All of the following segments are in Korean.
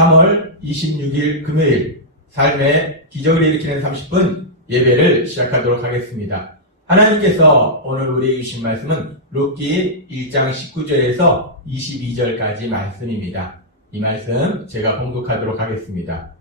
3월 26일 금요일 삶의 기적을 일으키는 30분 예배를 시작하도록 하겠습니다. 하나님께서 오늘 우리에게 주신 말씀은 룻기 1장 19절에서 22절까지 말씀입니다. 이 말씀 제가 봉독하도록 하겠습니다.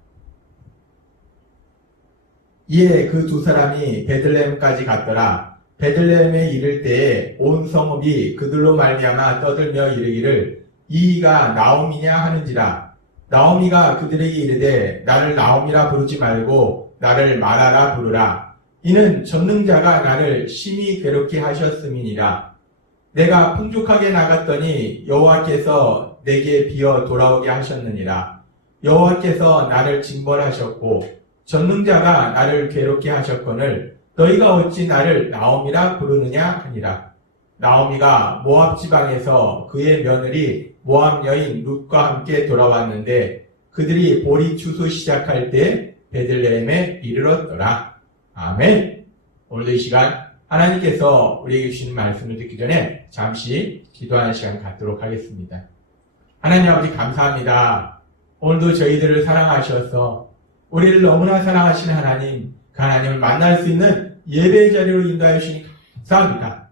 이에 그 두 사람이 베들레헴까지 갔더라. 베들레헴에 이를 때에 온 성읍이 그들로 말미암아 떠들며 이르기를 이가 나오미냐 하는지라. 나오미가 그들에게 이르되 나를 나오미라 부르지 말고 나를 마라라 부르라. 이는 전능자가 나를 심히 괴롭게 하셨음이니라. 내가 풍족하게 나갔더니 여호와께서 내게 비어 돌아오게 하셨느니라. 여호와께서 나를 징벌하셨고 전능자가 나를 괴롭게 하셨거늘 너희가 어찌 나를 나오미라 부르느냐 하니라. 나오미가 모압 지방에서 그의 며느리 모압 여인 룻과 함께 돌아왔는데 그들이 보리 추수 시작할 때 베들레헴에 이르렀더라. 아멘. 오늘도 이 시간 하나님께서 우리에게 주시는 말씀을 듣기 전에 잠시 기도하는 시간 갖도록 하겠습니다. 하나님 아버지 감사합니다. 오늘도 저희들을 사랑하셔서 우리를 너무나 사랑하시는 하나님, 그 하나님을 만날 수 있는 예배 자리로 인도하여 주시니 감사합니다.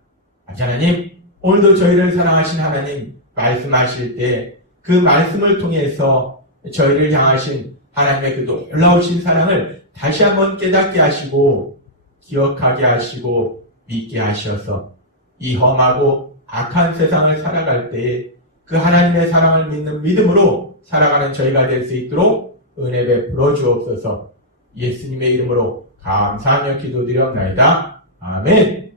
아버지 하나님, 오늘도 저희를 사랑하신 하나님 말씀하실 때 그 말씀을 통해서 저희를 향하신 하나님의 그 놀라우신 사랑을 다시 한번 깨닫게 하시고 기억하게 하시고 믿게 하셔서 이 험하고 악한 세상을 살아갈 때에 그 하나님의 사랑을 믿는 믿음으로 살아가는 저희가 될 수 있도록 은혜 베풀어 주옵소서. 예수님의 이름으로 감사하며 기도드리옵나이다. 아멘.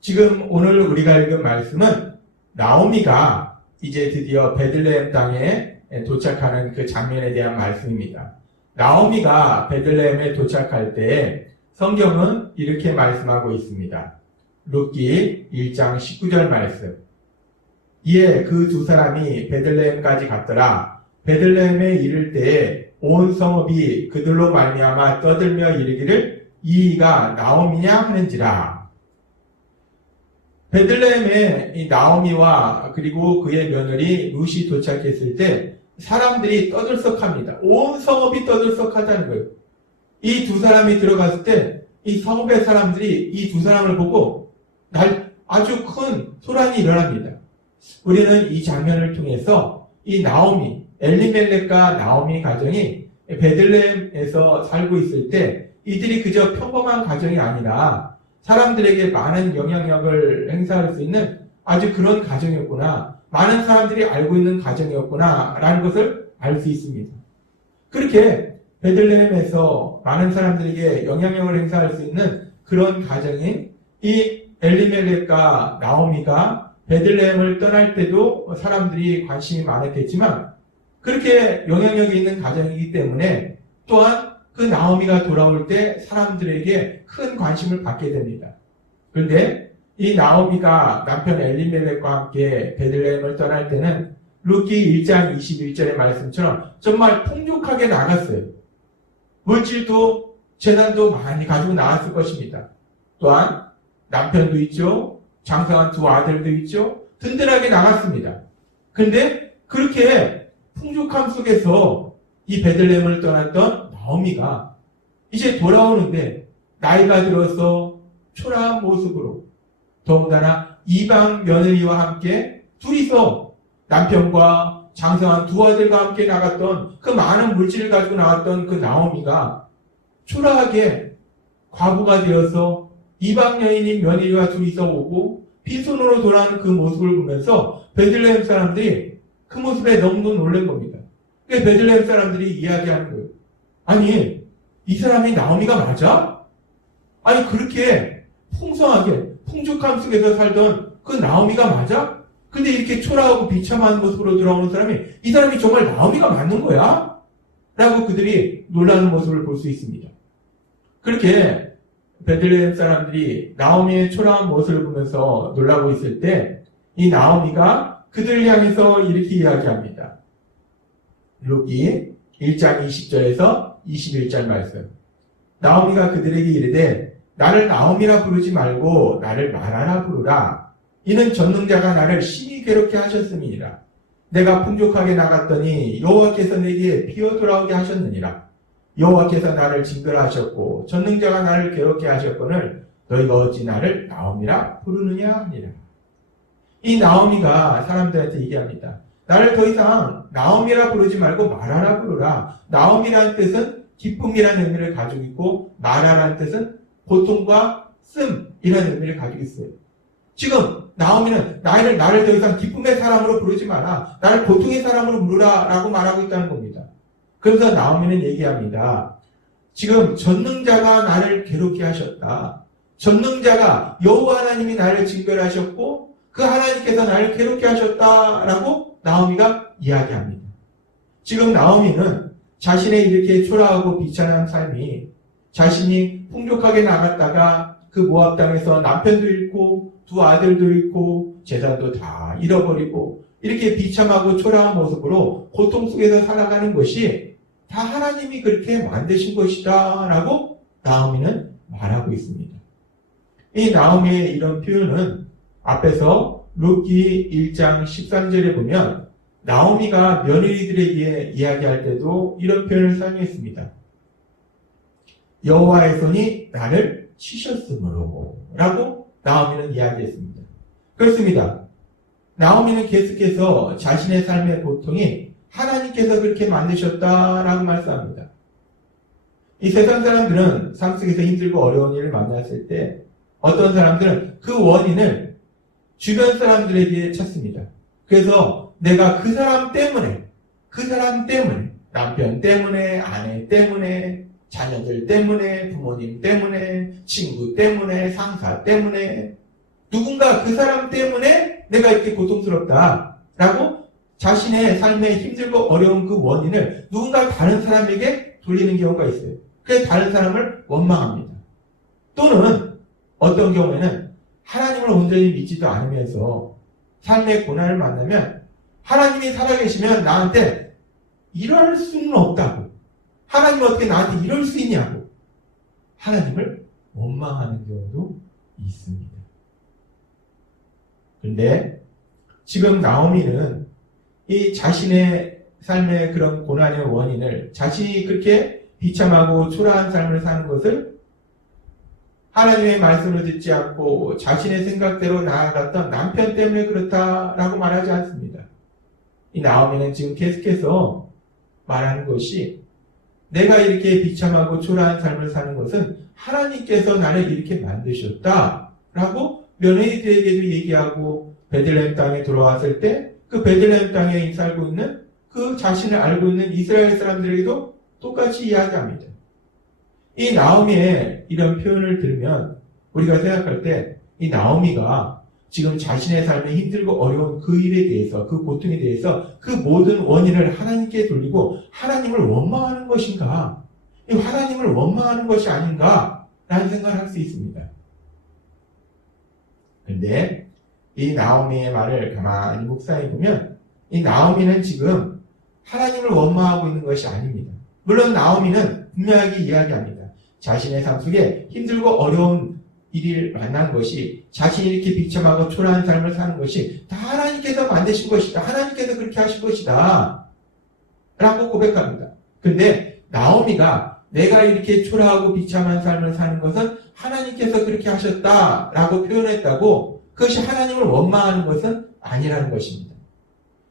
지금 오늘 우리가 읽은 말씀은 나오미가 이제 드디어 베들레헴 땅에 도착하는 그 장면에 대한 말씀입니다. 나오미가 베들레헴에 도착할 때 성경은 이렇게 말씀하고 있습니다. 룻기 1장 19절 말씀. 이에 그 두 사람이 베들레헴까지 갔더라. 베들레헴에 이를 때에 온 성읍이 그들로 말미암아 떠들며 이르기를 이가 나오미냐 하는지라. 베들레헴에 이 나오미와 그리고 그의 며느리 룻이 도착했을 때 사람들이 떠들썩합니다. 온 성읍이 떠들썩하다는 거예요. 이 두 사람이 들어갔을 때 이 성읍의 사람들이 이 두 사람을 보고 아주 큰 소란이 일어납니다. 우리는 이 장면을 통해서 이 나오미, 엘리멜렉과 나오미 가정이 베들레헴에서 살고 있을 때 이들이 그저 평범한 가정이 아니라 사람들에게 많은 영향력을 행사할 수 있는 아주 그런 가정이었구나. 많은 사람들이 알고 있는 가정이었구나 라는 것을 알 수 있습니다. 그렇게 베들레헴에서 많은 사람들에게 영향력을 행사할 수 있는 그런 가정인 이 엘리멜렉과 나오미가 베들레헴을 떠날 때도 사람들이 관심이 많았겠지만 그렇게 영향력이 있는 가정이기 때문에 또한 그 나오미가 돌아올 때 사람들에게 큰 관심을 받게 됩니다. 그런데 이 나오미가 남편 엘리멜렉과 함께 베들레헴을 떠날 때는 룻기 1장 21절의 말씀처럼 정말 풍족하게 나갔어요. 물질도 재난도 많이 가지고 나왔을 것입니다. 또한 남편도 있죠. 장성한 두 아들도 있죠. 든든하게 나갔습니다. 그런데 그렇게 풍족함 속에서 이 베들레헴을 떠났던 나오미가 이제 돌아오는데 나이가 들어서 초라한 모습으로 더군다나 이방 며느리와 함께 둘이서 남편과 장성한 두 아들과 함께 나갔던 그 많은 물질을 가지고 나왔던 그 나오미가 초라하게 과부가 되어서 이방 여인인 며느리와 둘이서 오고 빈손으로 돌아오는 그 모습을 보면서 베들레헴 사람들이 그 모습에 너무 놀란 겁니다. 그래서 베들레헴 사람들이 이야기하는 거예요. 아니, 이 사람이 나오미가 맞아? 아니, 그렇게 풍성하게 풍족함 속에서 살던 그 나오미가 맞아? 근데 이렇게 초라하고 비참한 모습으로 돌아오는 사람이 이 사람이 정말 나오미가 맞는 거야? 라고 그들이 놀라는 모습을 볼 수 있습니다. 그렇게 베들레헴 사람들이 나오미의 초라한 모습을 보면서 놀라고 있을 때 이 나오미가 그들을 향해서 이렇게 이야기합니다. 룻기 1장 20절에서 21절 말씀. 나오미가 그들에게 이르되 나를 나오미라 부르지 말고 나를 마라라 부르라. 이는 전능자가 나를 심히 괴롭게 하셨음이니라. 내가 풍족하게 나갔더니 여호와께서 내게 피어 돌아오게 하셨느니라. 여호와께서 나를 징벌하셨고 전능자가 나를 괴롭게 하셨거늘 너희가 어찌 나를 나옴이라 부르느냐 하니라. 이 나오미가 사람들한테 얘기합니다. 나를 더 이상 나오미라 부르지 말고 마라라 부르라. 나오미라는 뜻은 기쁨이라는 의미를 가지고 있고 마라라는 뜻은 고통과 씀이라는 의미를 가지고 있어요. 지금 나오미는 나를 더 이상 기쁨의 사람으로 부르지 마라. 나를 고통의 사람으로 부르라 라고 말하고 있다는 겁니다. 그래서 나오미는 얘기합니다. 지금 전능자가 나를 괴롭게 하셨다. 전능자가 여호와 하나님이 나를 징벌하셨고 그 하나님께서 나를 괴롭게 하셨다라고 나오미가 이야기합니다. 지금 나오미는 자신의 이렇게 초라하고 비참한 삶이 자신이 풍족하게 나갔다가 그 모압 땅에서 남편도 잃고 두 아들도 잃고 재산도 다 잃어버리고 이렇게 비참하고 초라한 모습으로 고통 속에서 살아가는 것이 다 하나님이 그렇게 만드신 것이다 라고 나오미는 말하고 있습니다. 이 나오미의 이런 표현은 앞에서 룻기 1장 13절에 보면 나오미가 며느리들에게 이야기할 때도 이런 표현을 사용했습니다. 여호와의 손이 나를 치셨으므로 라고 나오미는 이야기했습니다. 그렇습니다. 나오미는 계속해서 자신의 삶의 고통이 하나님께서 그렇게 만드셨다라고 말씀합니다. 이 세상 사람들은 삶 속에서 힘들고 어려운 일을 만났을 때 어떤 사람들은 그 원인을 주변 사람들에게 찾습니다. 그래서 내가 그 사람 때문에 남편 때문에 아내 때문에 자녀들 때문에 부모님 때문에 친구 때문에 상사 때문에 누군가 그 사람 때문에 내가 이렇게 고통스럽다라고 자신의 삶에 힘들고 어려운 그 원인을 누군가 다른 사람에게 돌리는 경우가 있어요. 그래서 다른 사람을 원망합니다. 또는 어떤 경우에는 하나님을 온전히 믿지도 않으면서 삶의 고난을 만나면 하나님이 살아계시면 나한테 이럴 수는 없다고, 하나님 어떻게 나한테 이럴 수 있냐고 하나님을 원망하는 경우도 있습니다. 그런데 지금 나오미는 이 자신의 삶의 그런 고난의 원인을 자신이 그렇게 비참하고 초라한 삶을 사는 것을 하나님의 말씀을 듣지 않고 자신의 생각대로 나아갔던 남편 때문에 그렇다라고 말하지 않습니다. 이 나오미는 지금 계속해서 말하는 것이 내가 이렇게 비참하고 초라한 삶을 사는 것은 하나님께서 나를 이렇게 만드셨다라고 며느리들에게도 얘기하고 베들레헴 땅에 돌아왔을 때 그 베들레헴 땅에 살고 있는 그 자신을 알고 있는 이스라엘 사람들에게도 똑같이 이야기합니다. 이 나오미의 이런 표현을 들으면 우리가 생각할 때 이 나오미가 지금 자신의 삶에 힘들고 어려운 그 일에 대해서 그 고통에 대해서 그 모든 원인을 하나님께 돌리고 하나님을 원망하는 것인가? 이 하나님을 원망하는 것이 아닌가? 라는 생각을 할 수 있습니다. 그런데 이 나오미의 말을 가만히 묵상해 보면 이 나오미는 지금 하나님을 원망하고 있는 것이 아닙니다. 물론 나오미는 분명하게 이야기합니다. 자신의 삶 속에 힘들고 어려운 일을 만난 것이 자신이 이렇게 비참하고 초라한 삶을 사는 것이 다 하나님께서 만드신 것이다. 하나님께서 그렇게 하신 것이다. 라고 고백합니다. 근데 나오미가 내가 이렇게 초라하고 비참한 삶을 사는 것은 하나님께서 그렇게 하셨다. 라고 표현했다고 그것이 하나님을 원망하는 것은 아니라는 것입니다.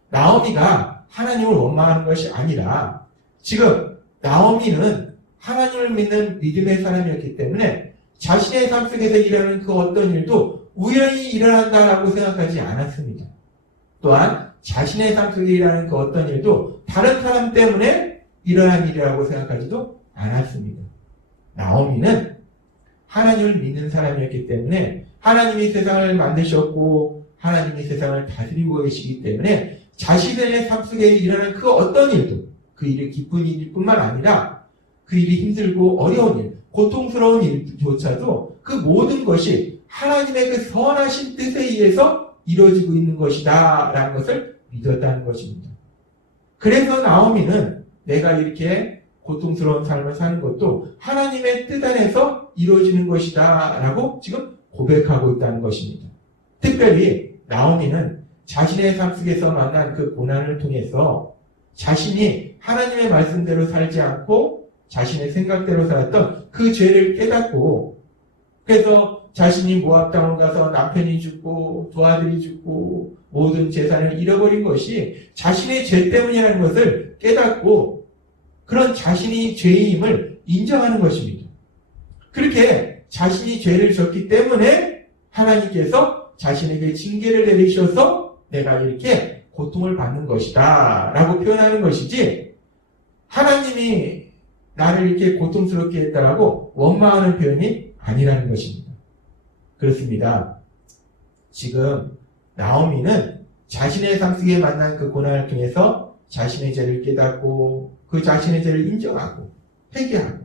나오미가 하나님을 원망하는 것이 아니라 지금 나오미는 하나님을 믿는 믿음의 사람이었기 때문에 자신의 삶 속에서 일어나는 그 어떤 일도 우연히 일어난다라고 생각하지 않았습니다. 또한 자신의 삶 속에 일어나는 그 어떤 일도 다른 사람 때문에 일어난 일이라고 생각하지도 않았습니다. 나오미는 하나님을 믿는 사람이었기 때문에 하나님이 세상을 만드셨고 하나님이 세상을 다스리고 계시기 때문에 자신의 삶 속에 일어나는 그 어떤 일도 그 일이 기쁜 일뿐만 아니라 그 일이 힘들고 어려운 일, 고통스러운 일조차도 그 모든 것이 하나님의 그 선하신 뜻에 의해서 이루어지고 있는 것이다 라는 것을 믿었다는 것입니다. 그래서 나오미는 내가 이렇게 고통스러운 삶을 사는 것도 하나님의 뜻 안에서 이루어지는 것이다 라고 지금 고백하고 있다는 것입니다. 특별히 나오미는 자신의 삶 속에서 만난 그 고난을 통해서 자신이 하나님의 말씀대로 살지 않고 자신의 생각대로 살았던 그 죄를 깨닫고, 그래서 자신이 모압 땅으로 가서 남편이 죽고 두 아들이 죽고 모든 재산을 잃어버린 것이 자신의 죄 때문이라는 것을 깨닫고 그런 자신이 죄임을 인정하는 것입니다. 그렇게 자신이 죄를 졌기 때문에 하나님께서 자신에게 징계를 내리셔서 내가 이렇게 고통을 받는 것이다 라고 표현하는 것이지, 하나님이 나를 이렇게 고통스럽게 했다라고 원망하는 표현이 아니라는 것입니다. 그렇습니다. 지금 나오미는 자신의 삶 속에 만난 그 고난을 통해서 자신의 죄를 깨닫고 그 자신의 죄를 인정하고 회개하고,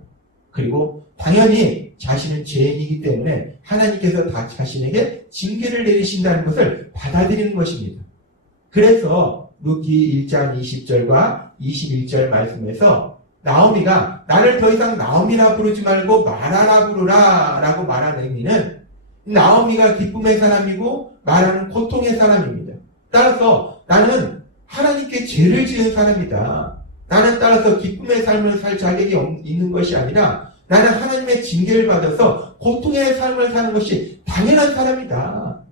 그리고 당연히 자신은 죄인이기 때문에 하나님께서 다 자신에게 징계를 내리신다는 것을 받아들이는 것입니다. 그래서 룻기 1장 20절과 21절 말씀에서 나오미가 나를 더 이상 나오미라 부르지 말고 마라라 부르라 라고 말한 의미는, 나오미가 기쁨의 사람이고 마라는 고통의 사람입니다. 따라서 나는 하나님께 죄를 지은 사람이다. 나는 따라서 기쁨의 삶을 살 자격이 있는 것이 아니라 나는 하나님의 징계를 받아서 고통의 삶을 사는 것이 당연한 사람이다.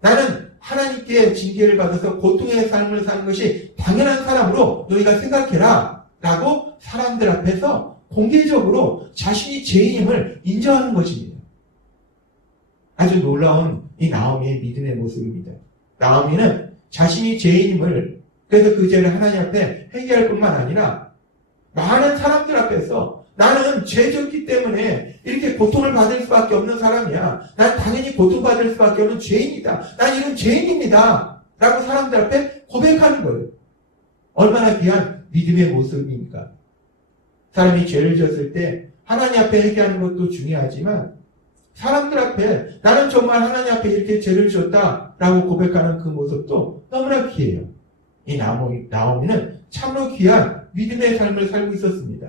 나는 하나님께 징계를 받아서 고통의 삶을 사는 것이 당연한 사람으로 너희가 생각해라 라고 사람들 앞에서 공개적으로 자신이 죄인임을 인정하는 것입니다. 아주 놀라운 이 나오미의 믿음의 모습입니다. 나오미는 자신이 죄인임을, 그래서 그 죄를 하나님 앞에 회개할 뿐만 아니라 많은 사람들 앞에서 나는 죄졌기 때문에 이렇게 고통을 받을 수밖에 없는 사람이야. 난 당연히 고통받을 수밖에 없는 죄인이다. 난 이런 죄인입니다. 라고 사람들 앞에 고백하는 거예요. 얼마나 귀한 믿음의 모습입니까? 사람이 죄를 졌을 때 하나님 앞에 회개하는 것도 중요하지만 사람들 앞에 나는 정말 하나님 앞에 이렇게 죄를 졌다라고 고백하는 그 모습도 너무나 귀해요. 이 나오미는 참으로 귀한 믿음의 삶을 살고 있었습니다.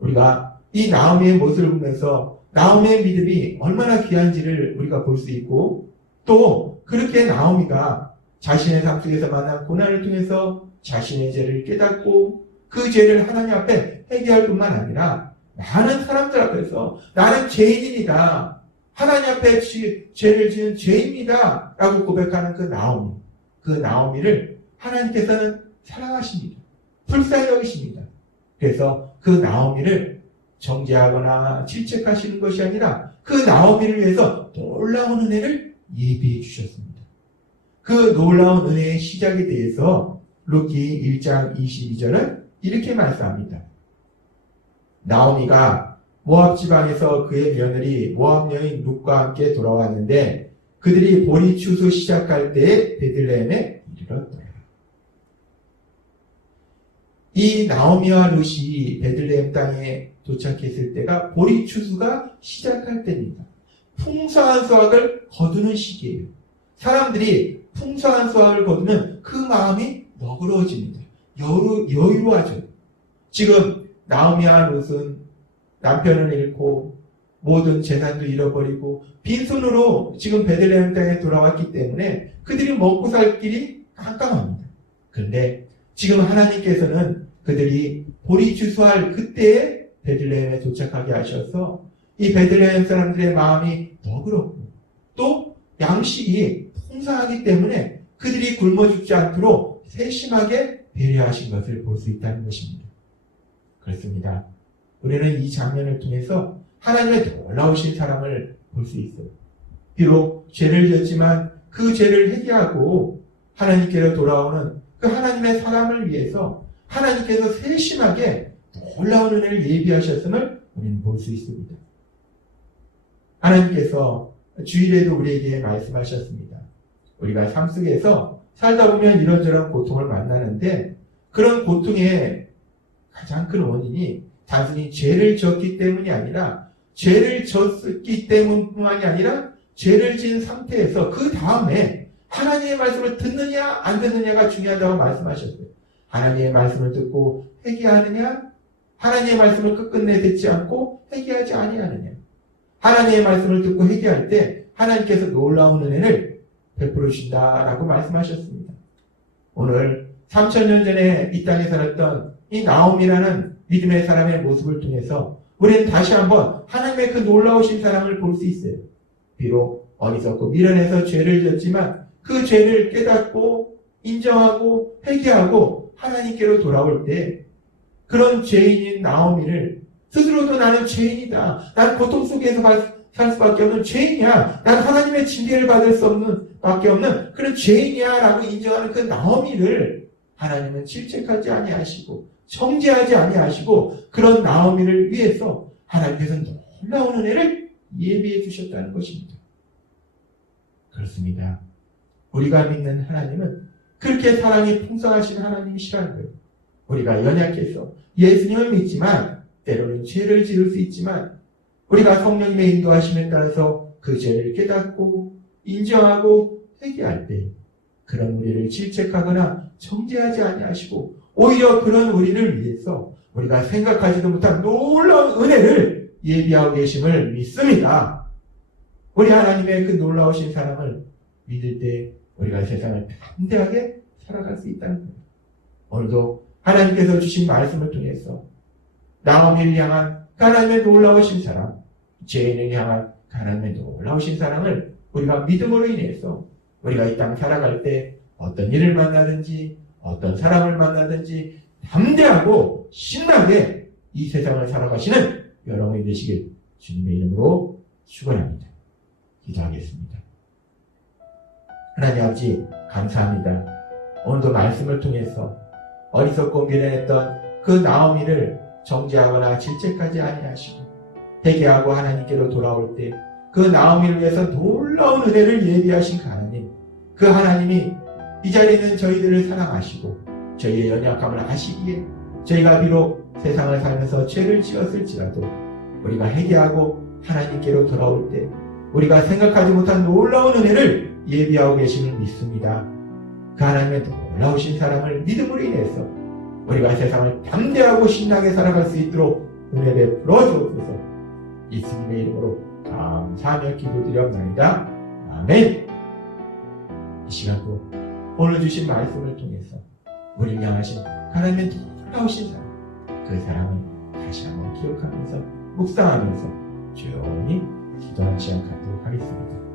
우리가 이 나오미의 모습을 보면서 나오미의 믿음이 얼마나 귀한지를 우리가 볼 수 있고, 또 그렇게 나오미가 자신의 삶 속에서 만난 고난을 통해서 자신의 죄를 깨닫고 그 죄를 하나님 앞에 회개할 뿐만 아니라 많은 사람들 앞에서 나는 죄인입니다. 하나님 앞에 죄를 지은 죄입니다. 라고 고백하는 그 나오미를 하나님께서는 사랑하십니다. 불쌍히 여기십니다. 그래서 그 나오미를 정죄하거나 질책하시는 것이 아니라 그 나오미를 위해서 놀라운 은혜를 예비해 주셨습니다. 그 놀라운 은혜의 시작에 대해서 룻기 1장 22절은 이렇게 말씀합니다. 나오미가 모압 지방에서 그의 며느리 모압 여인 룻과 함께 돌아왔는데 그들이 보리 추수 시작할 때에 베들레헴에 이르렀더라. 이 나오미와 룻이 베들레헴 땅에 도착했을 때가 보리 추수가 시작할 때입니다. 풍성한 수확을 거두는 시기예요. 사람들이 풍성한 수확을 거두면 그 마음이 너그러워집니다. 여유로워져요. 지금 나오미와 룻은 남편을 잃고 모든 재산도 잃어버리고 빈손으로 지금 베들레헴 땅에 돌아왔기 때문에 그들이 먹고 살 길이 깜깜합니다. 그런데 지금 하나님께서는 그들이 보리 추수할 그때에 베들레헴에 도착하게 하셔서 이 베들레헴 사람들의 마음이 너그럽고 또 양식이 풍성하기 때문에 그들이 굶어 죽지 않도록 세심하게 배려하신 것을 볼 수 있다는 것입니다. 그렇습니다. 우리는 이 장면을 통해서 하나님의 놀라우신 사랑을 볼 수 있어요. 비록 죄를 졌지만 그 죄를 회개하고 하나님께로 돌아오는 그 하나님의 사랑을 위해서 하나님께서 세심하게 놀라운 은혜를 예비하셨음을 우리는 볼 수 있습니다. 하나님께서 주일에도 우리에게 말씀하셨습니다. 우리가 삶 속에서 살다 보면 이런저런 고통을 만나는데 그런 고통의 가장 큰 원인이 단순히 죄를 졌기 때문이 아니라 죄를 졌기 때문뿐만이 아니라 죄를 지은 상태에서 그 다음에 하나님의 말씀을 듣느냐 안 듣느냐가 중요하다고 말씀하셨어요. 하나님의 말씀을 듣고 회개하느냐, 하나님의 말씀을 끝끝내 듣지 않고 회개하지 아니하느냐. 하나님의 말씀을 듣고 회개할 때 하나님께서 놀라운 은혜를 베풀어 주신다라고 말씀하셨습니다. 오늘 3000년 전에 이 땅에 살았던 이 나옴이라는 믿음의 사람의 모습을 통해서 우리는 다시 한번 하나님의 그 놀라우신 사랑을 볼 수 있어요. 비록 어리석고 미련해서 죄를 졌지만 그 죄를 깨닫고 인정하고 회개하고 하나님께로 돌아올 때 그런 죄인인 나오미를 스스로도 나는 죄인이다. 난 고통 속에서 살 수밖에 없는 죄인이야. 난 하나님의 징계를 받을 수 없는 밖에 없는 그런 죄인이야 라고 인정하는 그 나오미를 하나님은 질책하지 아니하시고 정죄하지 아니하시고 그런 나오미를 위해서 하나님께서 놀라운 은혜를 예비해 주셨다는 것입니다. 그렇습니다. 우리가 믿는 하나님은 그렇게 사랑이 풍성하신 하나님이시라는 거예요. 우리가 연약해서 예수님을 믿지만 때로는 죄를 지을 수 있지만 우리가 성령님의 인도하심에 따라서 그 죄를 깨닫고 인정하고 회개할 때 그런 우리를 질책하거나 정죄하지 아니하시고 오히려 그런 우리를 위해서 우리가 생각하지도 못한 놀라운 은혜를 예비하고 계심을 믿습니다. 우리 하나님의 그 놀라우신 사랑을 믿을 때 우리가 세상을 담대하게 살아갈 수 있다는 거예요. 오늘도 하나님께서 주신 말씀을 통해서 나오미를 향한 하나님의 놀라우신 사랑, 죄인을 향한 하나님의 놀라우신 사랑을 우리가 믿음으로 인해서 우리가 이 땅 살아갈 때 어떤 일을 만나든지 어떤 사람을 만나든지 담대하고 신나게 이 세상을 살아가시는 여러분이 되시길 주님의 이름으로 축원합니다. 기도하겠습니다. 하나님 아버지 감사합니다. 오늘도 말씀을 통해서 어리석고 미련했던 그 나오미를 정죄하거나 질책하지 아니하시고 회개하고 하나님께로 돌아올 때 그 나오미를 위해서 놀라운 은혜를 예비하신 그 하나님, 그 하나님이 이 자리에 있는 저희들을 사랑하시고 저희의 연약함을 아시기에 저희가 비록 세상을 살면서 죄를 지었을지라도 우리가 회개하고 하나님께로 돌아올 때 우리가 생각하지 못한 놀라운 은혜를 예비하고 계심을 믿습니다. 그 하나님의 놀라우신 사랑을 믿음으로 인해서 우리가 세상을 담대하고 신나게 살아갈 수 있도록 은혜 베풀어 주옵소서. 예수님의 이름으로 감사하며 기도드렸나이다. 아멘. 이 시간도 오늘 주신 말씀을 통해서 우리를 향하신 하나님의 놀라우신 사랑, 그 사랑을 다시 한번 기억하면서 묵상하면서 조용히 기도하는 시간 갖도록 하겠습니다.